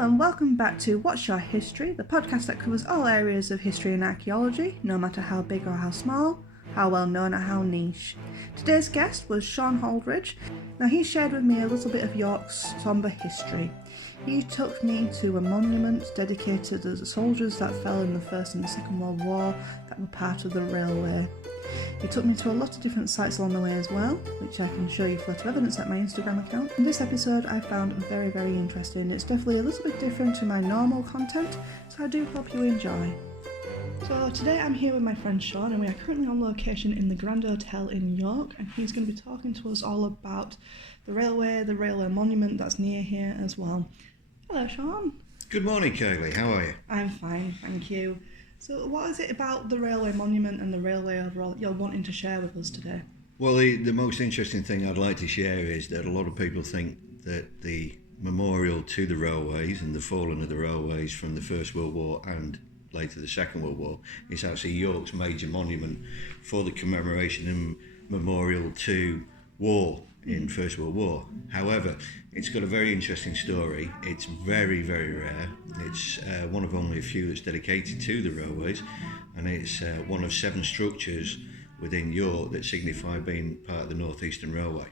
and welcome back to What's Your History, the podcast that covers all areas of history and archaeology, no matter how big or how small, how well known or how niche. Today's guest was Shaun Houldridge. Now he shared with me a little bit of York's sombre history. He took me to a monument dedicated to the soldiers that fell in the First and the Second World War that were part of the railway. He took me to a lot of different sites along the way as well, which I can show you photo evidence at my Instagram account. And this episode I found very, very interesting. It's definitely a little bit different to my normal content, so I do hope you enjoy. So today I'm here with my friend Shaun, and we are currently on location in the Grand Hotel in York, and he's going to be talking to us all about the railway monument that's near here as well. Hello Shaun. Good morning Kaylee, how are you? I'm fine, thank you. So what is it about the railway monument and the railway overall you're wanting to share with us today? Well, the most interesting thing I'd like to share is that a lot of people think that the memorial to the railways and the falling of the railways from the First World War and later the Second World War is actually York's major monument for the commemoration and memorial to war in First World War. However, it's got a very interesting story. It's very, very rare. It's one of only a few that's dedicated to the railways, and it's one of 7 structures within York that signify being part of the North Eastern Railway.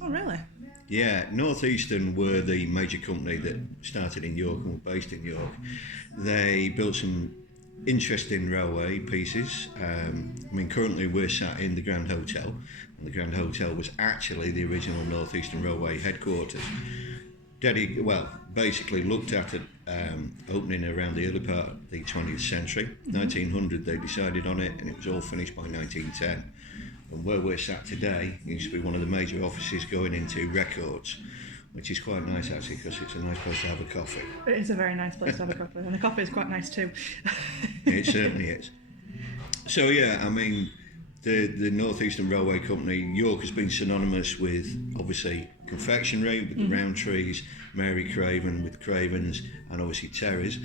Oh, really? Yeah, North Eastern were the major company that started in York and were based in York. They built some interesting railway pieces. Currently we're sat in the Grand Hotel, and the Grand Hotel was actually the original North Eastern Railway headquarters. Basically looked at it opening around the early part of the 20th century. 1900 they decided on it, and it was all finished by 1910. And where we're sat today used to be one of the major offices going into records, which is quite nice actually, because it's a nice place to have a coffee. It is a very nice place to have a coffee, and the coffee is quite nice too. It certainly is. So yeah, the North Eastern Railway Company, York has been synonymous with obviously confectionery with the Rowntrees, Mary Craven with Cravens, and obviously Terry's.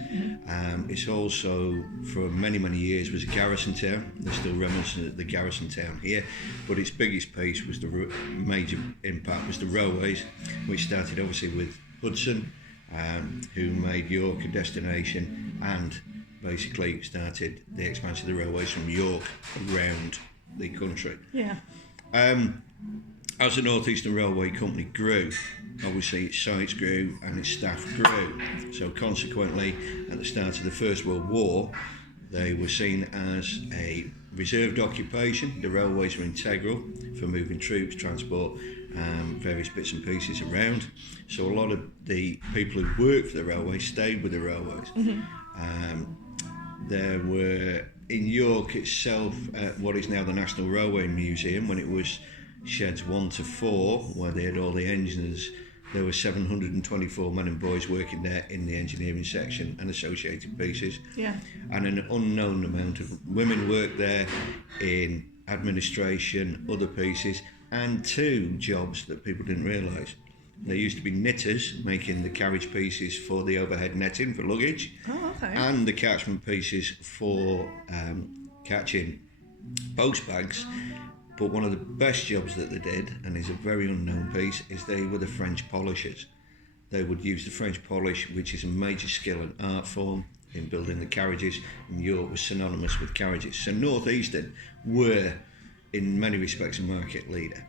It's also for many years was a garrison town. There's still remnants of the garrison town here, but its biggest piece was the major impact was the railways, which started obviously with Hudson, who made York a destination and basically started the expansion of the railways from York around the country. Yeah. As the North Eastern Railway Company grew, obviously its sites grew and its staff grew. So consequently, at the start of the First World War, they were seen as a reserved occupation. The railways were integral for moving troops, transport, various bits and pieces around. So a lot of the people who worked for the railways stayed with the railways. There were, in York itself, what is now the National Railway Museum, when it was sheds 1 to 4, where they had all the engines, there were 724 men and boys working there in the engineering section and associated pieces. Yeah. And an unknown amount of women worked there in administration, other pieces, and 2 jobs that people didn't realise. There used to be knitters making the carriage pieces for the overhead netting for luggage. Oh, okay. And the catchment pieces for catching post bags. But one of the best jobs that they did, and is a very unknown piece, is they were the French polishers. They would use the French polish, which is a major skill and art form in building the carriages, and York was synonymous with carriages. So North Eastern were, in many respects, a market leader.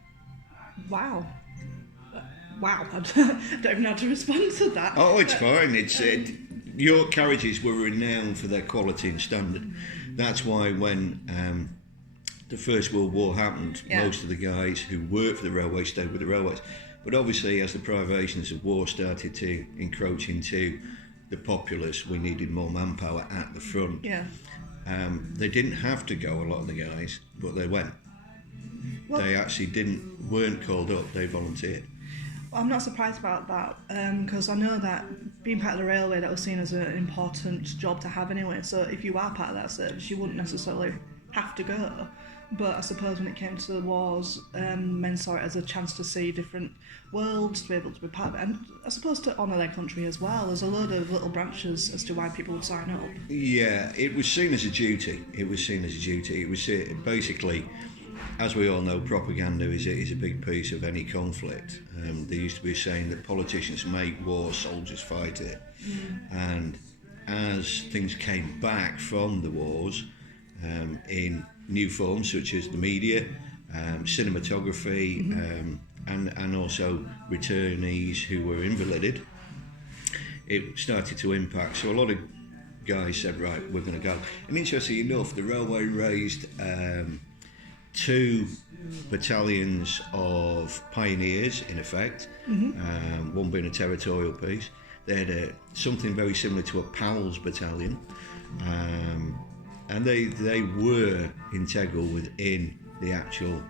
Wow, I don't even know how to respond to that. Oh, it's fine. York carriages were renowned for their quality and standard. That's why when the First World War happened, most of the guys who worked for the railways stayed with the railways. But obviously, as the privations of war started to encroach into the populace, we needed more manpower at the front. Yeah. They didn't have to go, a lot of the guys, but they went. Well, they actually weren't called up, they volunteered. Well, I'm not surprised about that, because I know that being part of the railway, that was seen as an important job to have anyway. So if you are part of that service, you wouldn't necessarily have to go. But I suppose when it came to the wars, men saw it as a chance to see different worlds, to be able to be part of it, and I suppose to honour their country as well. There's a load of little branches as to why people would sign up. Yeah, it was seen as a duty. It was basically as we all know, propaganda is a big piece of any conflict. There used to be a saying that politicians make war, soldiers fight it. And as things came back from the wars in new forms such as the media, cinematography, and also returnees who were invalided, it started to impact. So a lot of guys said, right, we're going to go. And interestingly enough, the railway raised 2 battalions of pioneers, in effect, one being a territorial piece. They had something very similar to a PALS battalion, and they were integral within the actual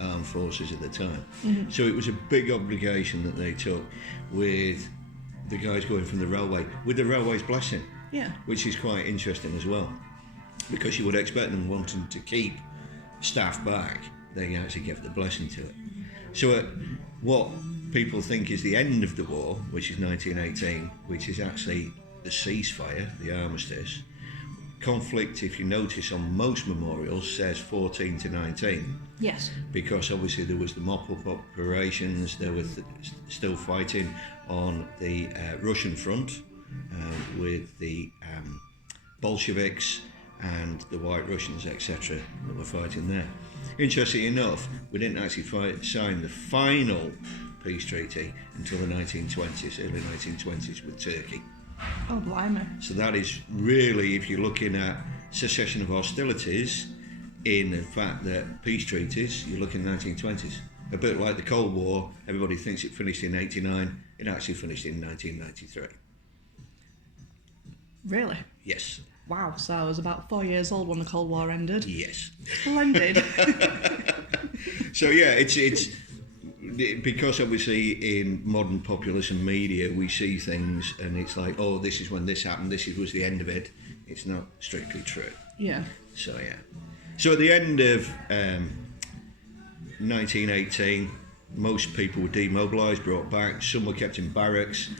armed forces at the time. So it was a big obligation that they took, with the guys going from the railway, with the railway's blessing, which is quite interesting as well, because you would expect them wanting to keep staff back, they actually give the blessing to it. So what people think is the end of the war, which is 1918, which is actually the ceasefire, the armistice. Conflict, if you notice on most memorials, says 14 to 19. Yes. Because obviously there was the mop-up operations, there was still fighting on the Russian front with the Bolsheviks and the White Russians, etc., that were fighting there. Interestingly enough, we didn't actually sign the final peace treaty until the 1920s, early 1920s, with Turkey. Oh, blimey. So that is really, if you're looking at cessation of hostilities, in the fact that peace treaties, you're looking at 1920s. A bit like the Cold War, everybody thinks it finished in 89, it actually finished in 1993. Really? Yes. Wow, so I was about 4 years old when the Cold War ended. Yes. Splendid. So yeah, it's because obviously in modern populism media we see things and it's like, oh, this is when this happened, was the end of it. It's not strictly true. Yeah. So yeah. So at the end of 1918, most people were demobilised, brought back. Some were kept in barracks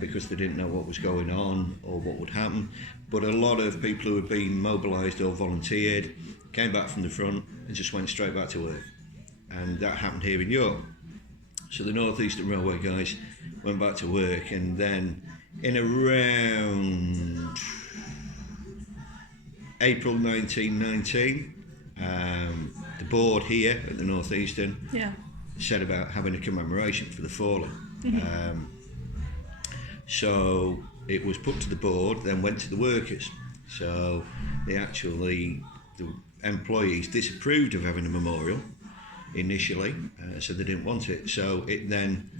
because they didn't know what was going on or what would happen. But a lot of people who had been mobilised or volunteered came back from the front and just went straight back to work. And that happened here in York. So the North Eastern Railway guys went back to work, and then in around April 1919, the board here at the North Eastern said about having a commemoration for the fallen. So it was put to the board, then went to the workers. So the employees disapproved of having a memorial initially, so they didn't want it. So it then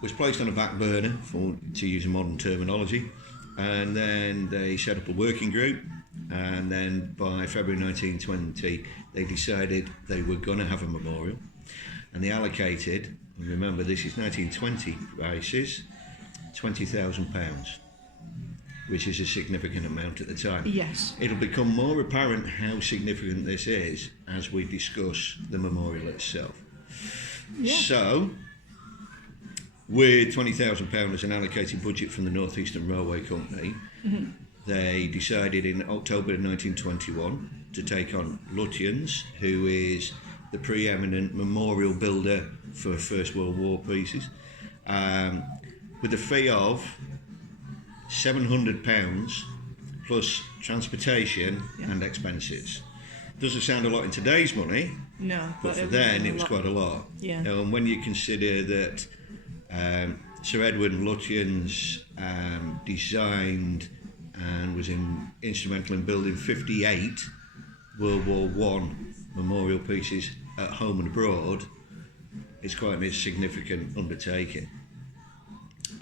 was placed on a back burner, to use a modern terminology, and then they set up a working group, and then by February 1920 they decided they were going to have a memorial, and they allocated, and remember this is 1920 prices, £20,000, which is a significant amount at the time. Yes. It'll become more apparent how significant this is as we discuss the memorial itself. Yeah. So, with £20,000 as an allocated budget from the North Eastern Railway Company, they decided in October 1921 to take on Lutyens, who is the preeminent memorial builder for First World War pieces, with a fee of £700 plus transportation and expenses. Doesn't sound a lot in today's money, no, but for then it was quite a lot. Yeah. And when you consider that Sir Edward Lutyens designed and was instrumental in building 58 World War I memorial pieces at home and abroad, it's quite a significant undertaking.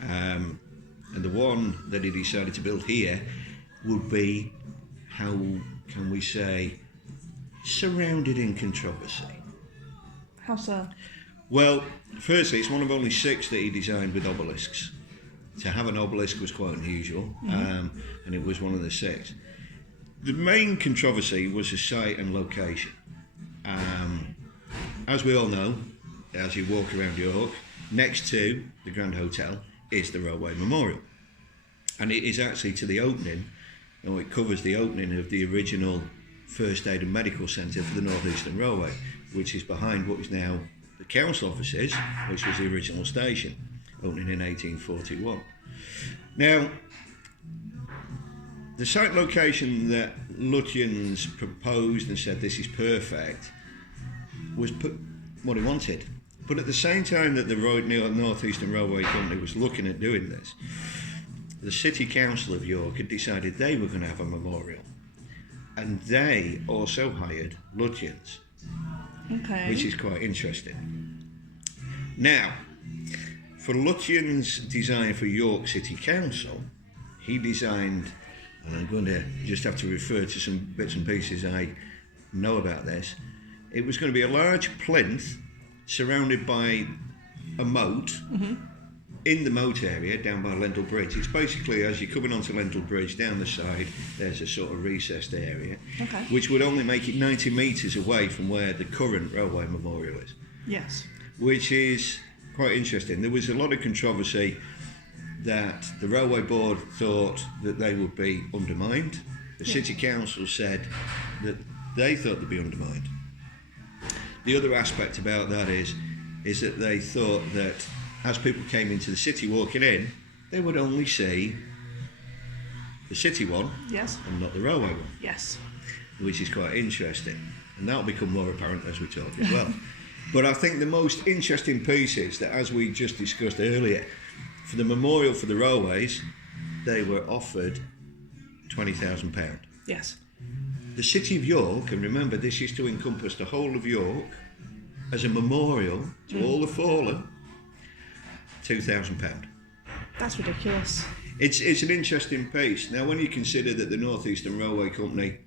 And the one that he decided to build here would be, how can we say, surrounded in controversy. How so? Well, firstly, it's one of only 6 that he designed with obelisks. To have an obelisk was quite unusual, and it was one of the 6. The main controversy was the site and location. As we all know, as you walk around York, next to the Grand Hotel is the Railway Memorial. And it is actually to the opening, it covers the opening of the original First Aid and Medical Centre for the North Eastern Railway, which is behind what is now the council offices, which was the original station, opening in 1841. Now, the site location that Lutyens proposed and said this is perfect was what he wanted. But at the same time that the North Eastern Railway Company was looking at doing this, the City Council of York had decided they were going to have a memorial. And they also hired Lutyens, which is quite interesting. Now, for Lutyens' design for York City Council, he designed, and I'm going to just have to refer to some bits and pieces I know about this, it was going to be a large plinth surrounded by a moat, in the moat area down by Lendal Bridge. It's basically, as you're coming onto Lendal Bridge, down the side, there's a sort of recessed area, which would only make it 90 metres away from where the current railway memorial is. Yes. Which is quite interesting. There was a lot of controversy that the railway board thought that they would be undermined. The City Council said that they thought they'd be undermined. The other aspect about that is that they thought that as people came into the city walking in, they would only see the city one, and not the railway one. Yes. Which is quite interesting, and that'll become more apparent as we talk as well. But I think the most interesting piece is that, as we just discussed earlier, for the memorial for the railways, they were offered £20,000. Yes. The City of York, and remember this is to encompass the whole of York, as a memorial to all the fallen, £2,000. That's ridiculous. It's an interesting piece. Now, when you consider that the North Eastern Railway Company,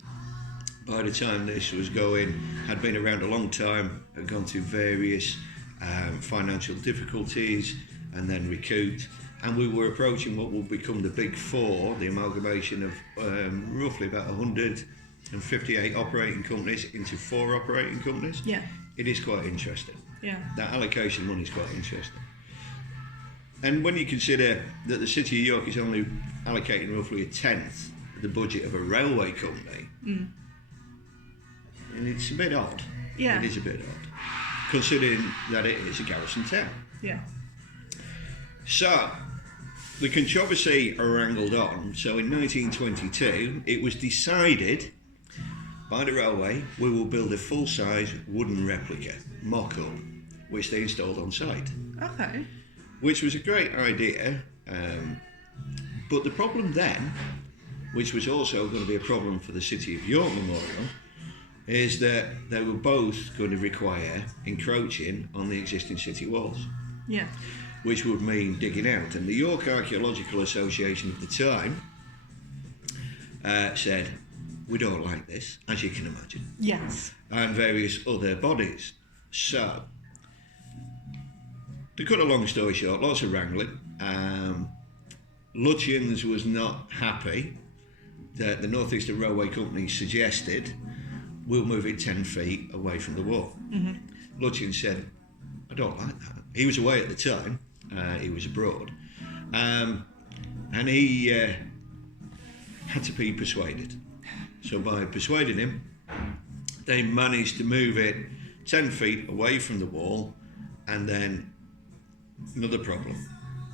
by the time this was going, had been around a long time, had gone through various financial difficulties and then recouped, and we were approaching what will become the Big Four, the amalgamation of roughly about 158 operating companies into 4 operating companies. Yeah. It is quite interesting. Yeah. That allocation money is quite interesting. And when you consider that the City of York is only allocating roughly 1/10 of the budget of a railway company, and it's a bit odd. Yeah. It is a bit odd, considering that it is a garrison town. Yeah. So, the controversy wrangled on. So in 1922, it was decided by the railway, we will build a full-size wooden replica, mock-up, which they installed on site. Okay. Which was a great idea, but the problem then, which was also going to be a problem for the City of York Memorial, is that they were both going to require encroaching on the existing city walls. Yeah. Which would mean digging out. And the York Archaeological Association of the time said, we don't like this, as you can imagine. Yes. And various other bodies. So, to cut a long story short, lots of wrangling. Lutyens was not happy that the North Eastern Railway Company suggested we'll move it 10 feet away from the wall. Lutyens said, I don't like that. He was away at the time, he was abroad, and he had to be persuaded. So by persuading him, they managed to move it 10 feet away from the wall, and then another problem,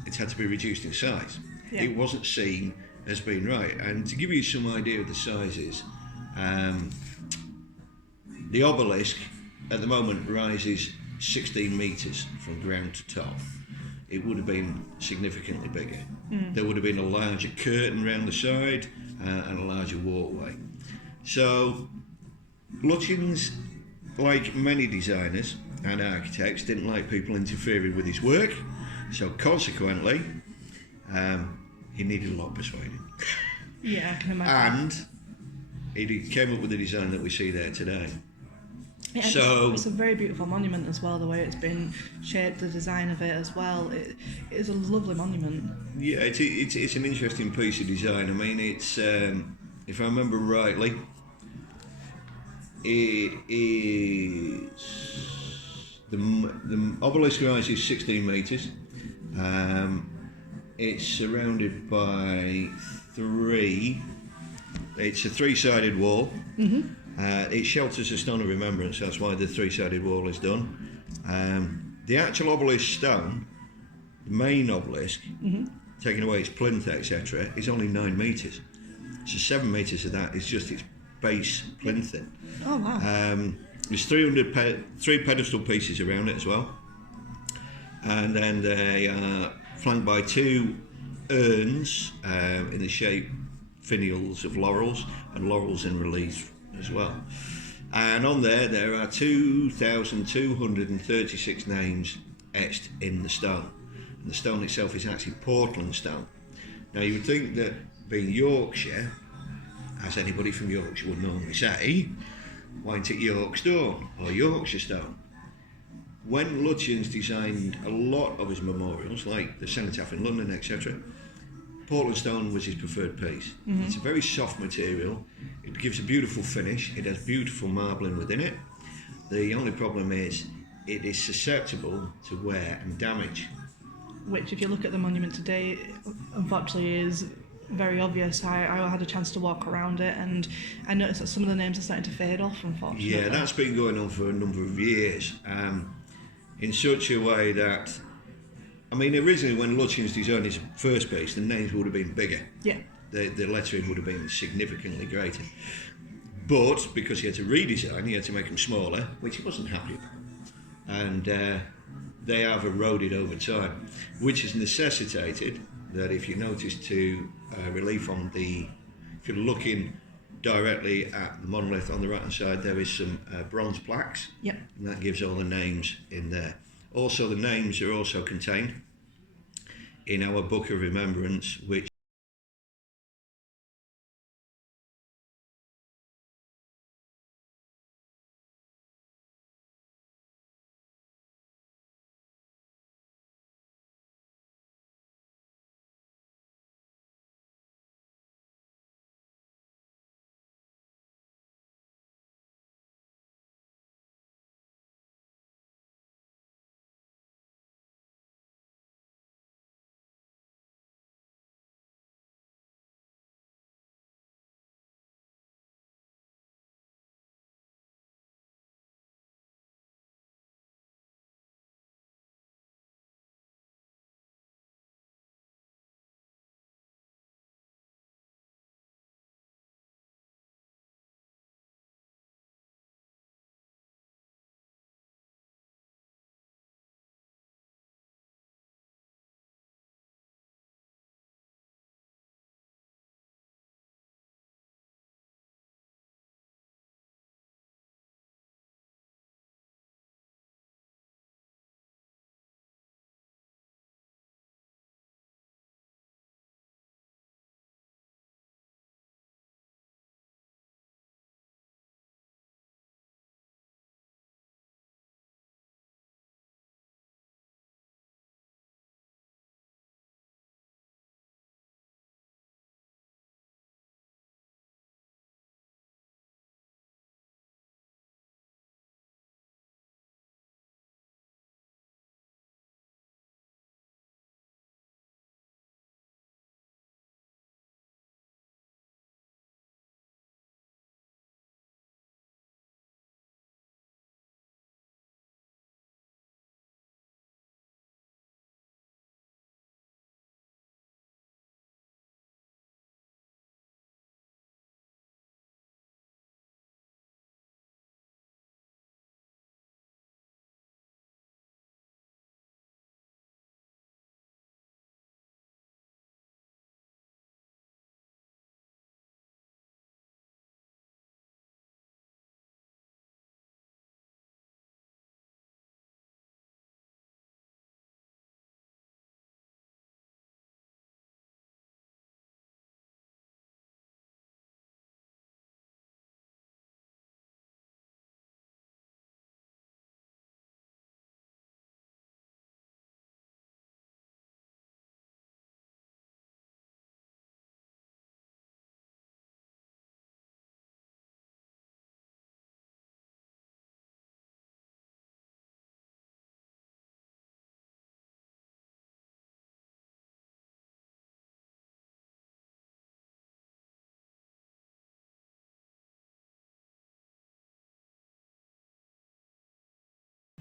it had to be reduced in size. Yeah. It wasn't seen as being right. And to give you some idea of the sizes, the obelisk at the moment rises 16 metres from ground to top. It would have been significantly bigger. There would have been a larger curtain around the side and a larger walkway. So Lutyens, like many designers and architects, didn't like people interfering with his work, so consequently he needed a lot of persuading. Yeah, I can imagine. And he came up with the design that we see there today. Yeah, so it's a very beautiful monument as well, the way it's been shaped, the design of it as well. It is a lovely monument. Yeah, it's an interesting piece of design. I mean, it's if I remember rightly, it is the obelisk rises 16 metres. It's surrounded by it's a 3-sided wall. It shelters a stone of remembrance, that's why the three-sided wall is done. The actual obelisk stone, the main obelisk, taking away its plinth, etc., is only 9 metres. So 7 metres of that is just its base plinthing. Oh, wow. There's 3 pedestal pieces around it as well. And then they are flanked by 2 urns in the shape finials of laurels, and laurels in relief as well. And on there are 2,236 names etched in the stone. And the stone itself is actually Portland stone. Now you would think that being Yorkshire, as anybody from Yorkshire would normally say, why isn't it York stone or Yorkshire stone? When Lutyens designed a lot of his memorials, like the cenotaph in London, etc., Portland stone was his preferred piece. It's a very soft material, it gives a beautiful finish, it has beautiful marbling within it. The only problem is it is susceptible to wear and damage. Which, if you look at the monument today, unfortunately is very obvious. I had a chance to walk around it, and I noticed that some of the names are starting to fade off, unfortunately. Yeah, that's been going on for a number of years, in such a way that, I mean, originally when Lutyens designed his first piece, the names would have been bigger. Yeah. The lettering would have been significantly greater. But because he had to redesign, he had to make them smaller, which he wasn't happy about. And they have eroded over time, which has necessitated that if you notice to relief on the, if you're looking directly at the monolith on the right hand side, there is some bronze plaques. Yep. And that gives all the names in there. Also, the names are also contained in our Book of Remembrance, which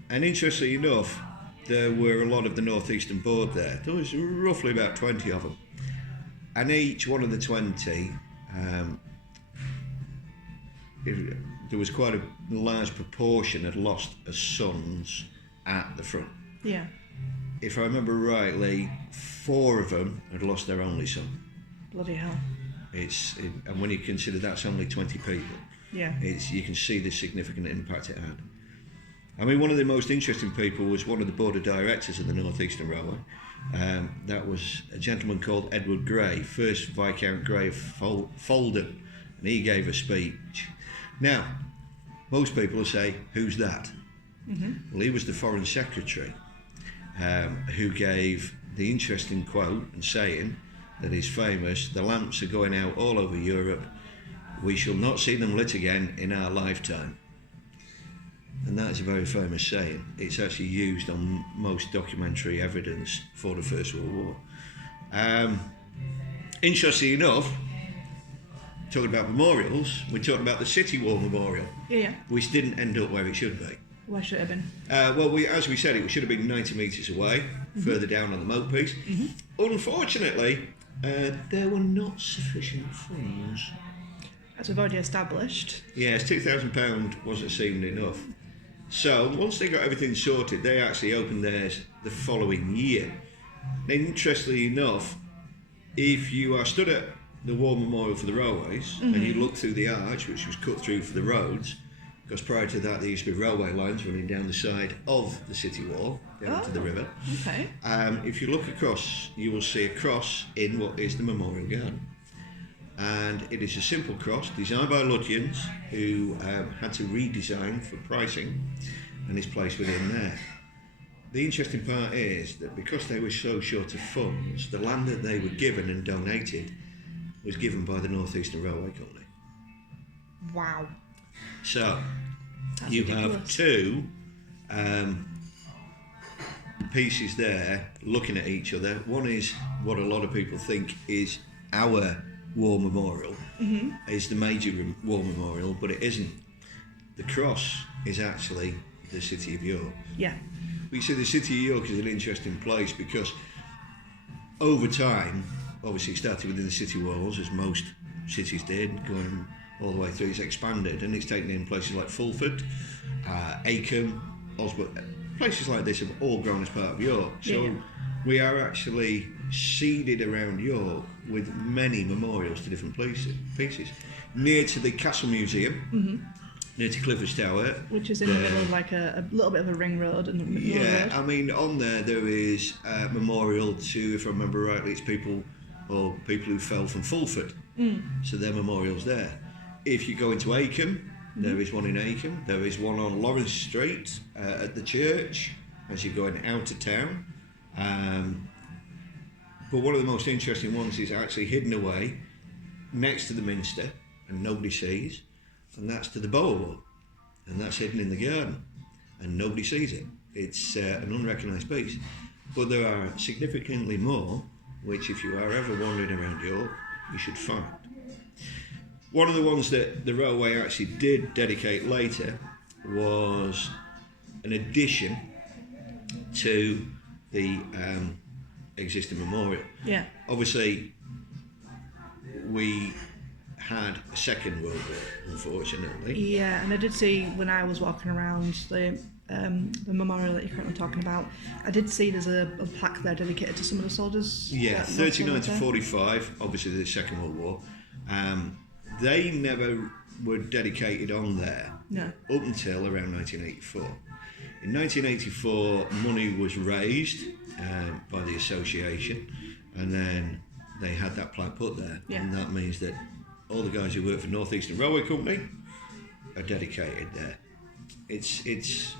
And interestingly enough, there were a lot of the Northeastern Board there. There was roughly about 20 of them. And each one of the 20, there was quite a large proportion had lost a sons at the front. Yeah. If I remember rightly, 4 of them had lost their only son. Bloody hell. And when you consider that's only 20 people, you can see the significant impact it had. I mean, one of the most interesting people was one of the board of directors of the North Eastern Railway. That was a gentleman called Edward Grey, 1st Viscount Grey of Folden, and he gave a speech. Now, most people will say, who's that? Mm-hmm. Well, he was the Foreign Secretary, who gave the interesting quote and saying that is famous, the lamps are going out all over Europe, we shall not see them lit again in our lifetime. And that's a very famous saying. It's actually used on most documentary evidence for the First World War. Interestingly enough, talking about memorials, we're talking about the City Wall Memorial, which didn't end up where it should be. Where should it have been? Well, as we said, it should have been 90 metres away, further down on the moat piece. Mm-hmm. Unfortunately, there were not sufficient funds. As we've already established. Yes, £2,000 wasn't seemed enough. So once they got everything sorted, they actually opened theirs the following year. And interestingly enough, if you are stood at the War Memorial for the Railways and you look through the arch, which was cut through for the roads, because prior to that there used to be railway lines running down the side of the city wall, down to the river. Okay. If you look across, you will see a cross in what is the Memorial Garden. And it is a simple cross designed by Lutyens, who had to redesign for pricing, and is placed within there. The interesting part is that because they were so short of funds, the land that they were given and donated was given by the North Eastern Railway Company. Wow. So That's you ridiculous. have 2 pieces there looking at each other. One is what a lot of people think is our War Memorial, is the major War Memorial, but it isn't. The cross is actually the City of York. Yeah. We see the City of York is an interesting place because over time, obviously it started within the city walls, as most cities did, going all the way through. It's expanded, and it's taken in places like Fulford, Acomb, Osborne. Places like this have all grown as part of York. So we are actually seeded around York with many memorials to different pieces. Near to the Castle Museum, near to Clifford's Tower. Which is in the middle of like a little bit of a ring road. In the middle of the road. I mean, on there is a memorial to, if I remember rightly, it's people who fell from Fulford. So their memorial's there. If you go into Acomb, there is one in Acomb. There is one on Lawrence Street at the church as you're going out of town. But one of the most interesting ones is actually hidden away next to the Minster and nobody sees, and that's to the Boer Wall, and that's hidden in the garden and nobody sees it. It's an unrecognised piece. But there are significantly more which, if you are ever wandering around York, you should find. One of the ones that the railway actually did dedicate later was an addition to the existing memorial. Yeah. Obviously, we had a Second World War, unfortunately. Yeah, and I did see when I was walking around the memorial that you're currently talking about, I did see there's a plaque there dedicated to some of the soldiers. Yeah, 39 to 45, obviously the Second World War. They never were dedicated on there up until around 1984. In 1984, money was raised by the association, and then they had that plaque put there. Yeah. And that means that all the guys who work for North Eastern Railway Company are dedicated there. It's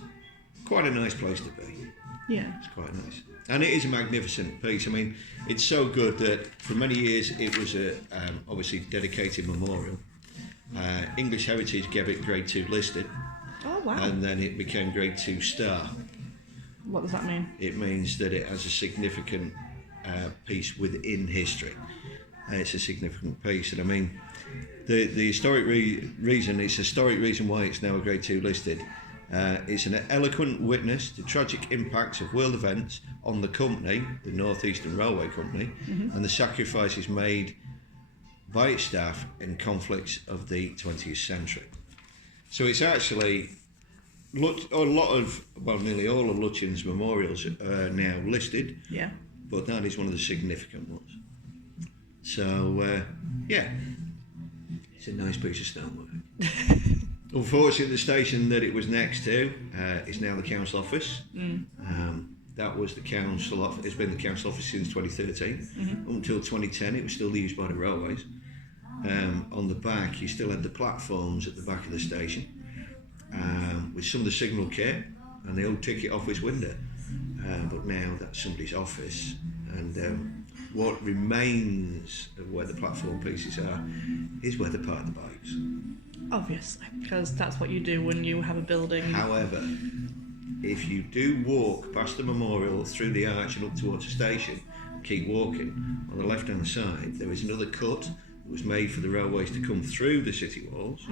quite a nice place to be. Yeah. It's quite nice. And it is a magnificent piece. I mean, it's so good that for many years it was a obviously dedicated memorial. English Heritage gave it Grade 2 listed. Oh, wow. And then it became Grade 2 star. What does that mean? It means that it has a significant piece within history. It's a significant piece. And I mean, the historic reason, it's a historic reason why it's now a Grade 2 listed, It's an eloquent witness to tragic impacts of world events on the company, the North Eastern Railway Company, and the sacrifices made by its staff in conflicts of the 20th century. So it's actually nearly all of Lutyens' memorials are now listed, but that is one of the significant ones. So, it's a nice piece of stonework. Unfortunately, the station that it was next to is now the council office. That was the council office. It's been the council office since 2013. Up until 2010, it was still used by the railways. On the back, you still had the platforms at the back of the station with some of the signal kit and the old ticket office window. But now that's somebody's office, and what remains of where the platform pieces are is where they park the bikes. Obviously, because that's what you do when you have a building. However, if you do walk past the memorial through the arch and up towards the station, keep walking, on the left-hand side there is another cut that was made for the railways to come through the city walls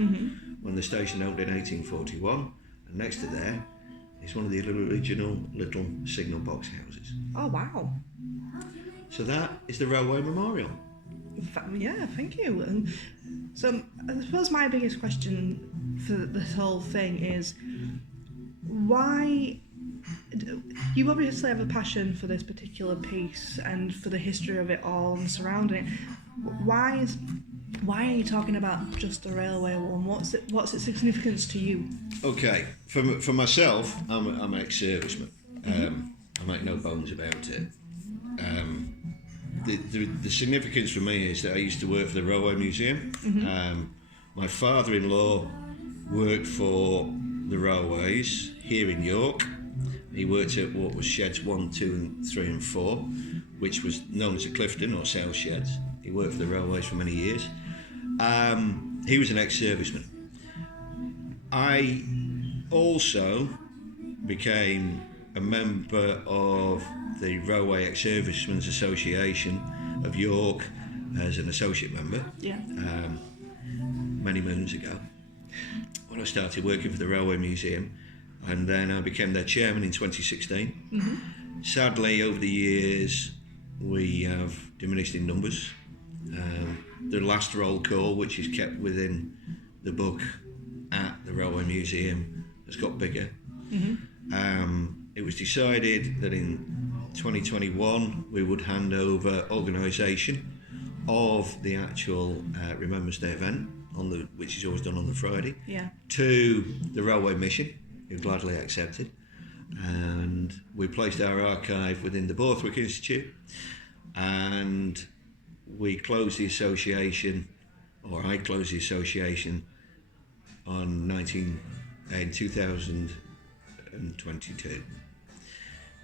when the station opened in 1841, and next to there is one of the original little signal box houses. Oh wow. So that is the railway memorial. Yeah, thank you. And so I suppose my biggest question for this whole thing is, why you obviously have a passion for this particular piece and for the history of it all and surrounding it. Why are you talking about just the railway one? What's its significance to you? Okay, for myself, I'm an ex-serviceman. I make no bones about it. The significance for me is that I used to work for the Railway Museum. My father-in-law worked for the railways here in York. He worked at what was sheds 1, 2, 3 and 4, which was known as the Clifton or South Sheds. He worked for the railways for many years. He was an ex-serviceman. I also became a member of the Railway Ex-Servicemen's Association of York as an associate member many moons ago when I started working for the Railway Museum, and then I became their chairman in 2016. Sadly, over the years we have diminished in numbers. The last roll call, which is kept within the book at the Railway Museum, has got bigger. It was decided that in 2021 we would hand over organisation of the actual Remembrance Day event, which is always done on the Friday, to the Railway Mission, who gladly accepted. And we placed our archive within the Borthwick Institute, and we closed the association, or I closed the association in 2022.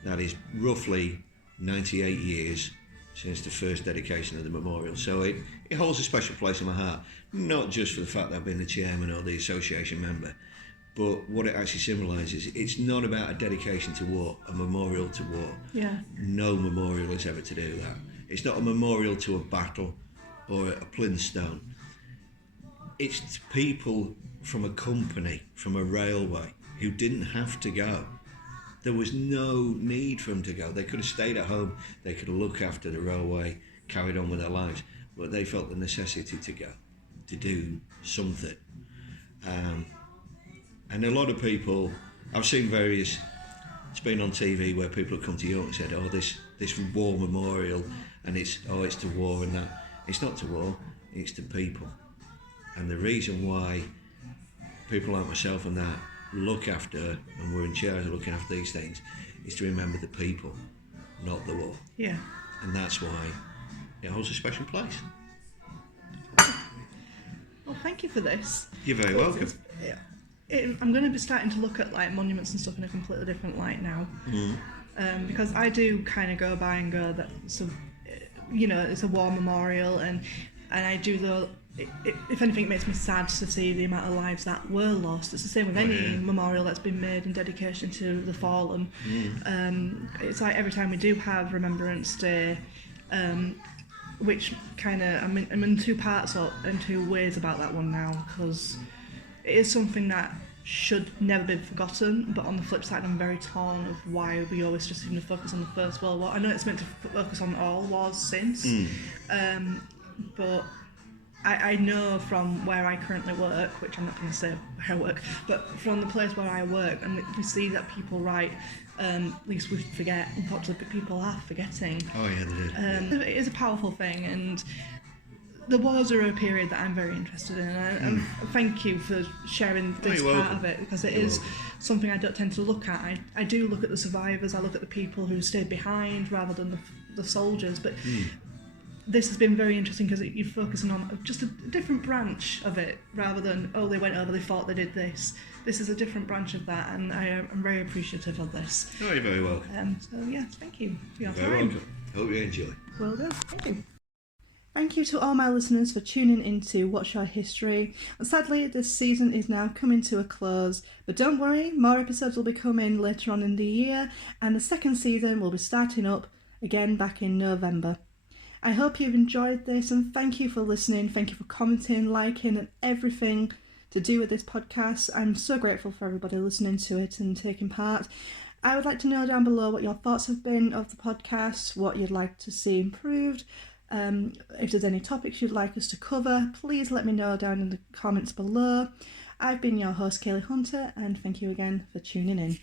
That is roughly 98 years since the first dedication of the memorial. So it holds a special place in my heart, not just for the fact that I've been the chairman or the association member, but what it actually symbolises. It's not about a dedication to war, a memorial to war. No memorial is ever to do that. It's not a memorial to a battle or a plinth stone. It's to people from a company, from a railway, who didn't have to go. There was no need for them to go. They could have stayed at home, they could have looked after the railway, carried on with their lives, but they felt the necessity to go, to do something. And a lot of people, I've seen various, it's been on TV where people have come to York and said, oh, this war memorial, and it's to war and that. It's not to war, it's to people. And the reason why people like myself and that look after, and we're in charge of looking after these things, is to remember the people, not the war. And that's why it holds a special place. Well, thank you for this. You're very welcome. I'm going to be starting to look at like monuments and stuff in a completely different light now, because I do kind of go by and go that, so, you know, it's a war memorial, and I do though. If anything, it makes me sad to see the amount of lives that were lost. It's the same with any memorial that's been made in dedication to the fallen. It's like every time we do have Remembrance Day, which kind of, I'm in two parts or in two ways about that one now, because it is something that should never be forgotten, but on the flip side I'm very torn of why we always just seem to focus on the First World War. I know it's meant to focus on all wars since, but I know from where I currently work, which I'm not going to say where I work, but from the place where I work, and we see that people write, at least we forget, unfortunately people are forgetting. Oh yeah, they do. It is a powerful thing, and the wars are a period that I'm very interested in, and thank you for sharing this part of it, because it is something I don't tend to look at. I do look at the survivors, I look at the people who stayed behind rather than the soldiers, but this has been very interesting because you're focusing on just a different branch of it, rather than, oh, they went over, they fought, they did this. This is a different branch of that, and I'm very appreciative of this. Oh, you're very welcome. So yeah, thank you for your time. Very welcome. Hope you enjoy. Will do. Thank you. Thank you to all my listeners for tuning into What's Your History. And sadly, this season is now coming to a close. But don't worry, more episodes will be coming later on in the year, and the second season will be starting up again back in November. I hope you've enjoyed this, and thank you for listening. Thank you for commenting, liking, and everything to do with this podcast. I'm so grateful for everybody listening to it and taking part. I would like to know down below what your thoughts have been of the podcast, what you'd like to see improved. If there's any topics you'd like us to cover, please let me know down in the comments below. I've been your host, Kaylee Hunter, and thank you again for tuning in.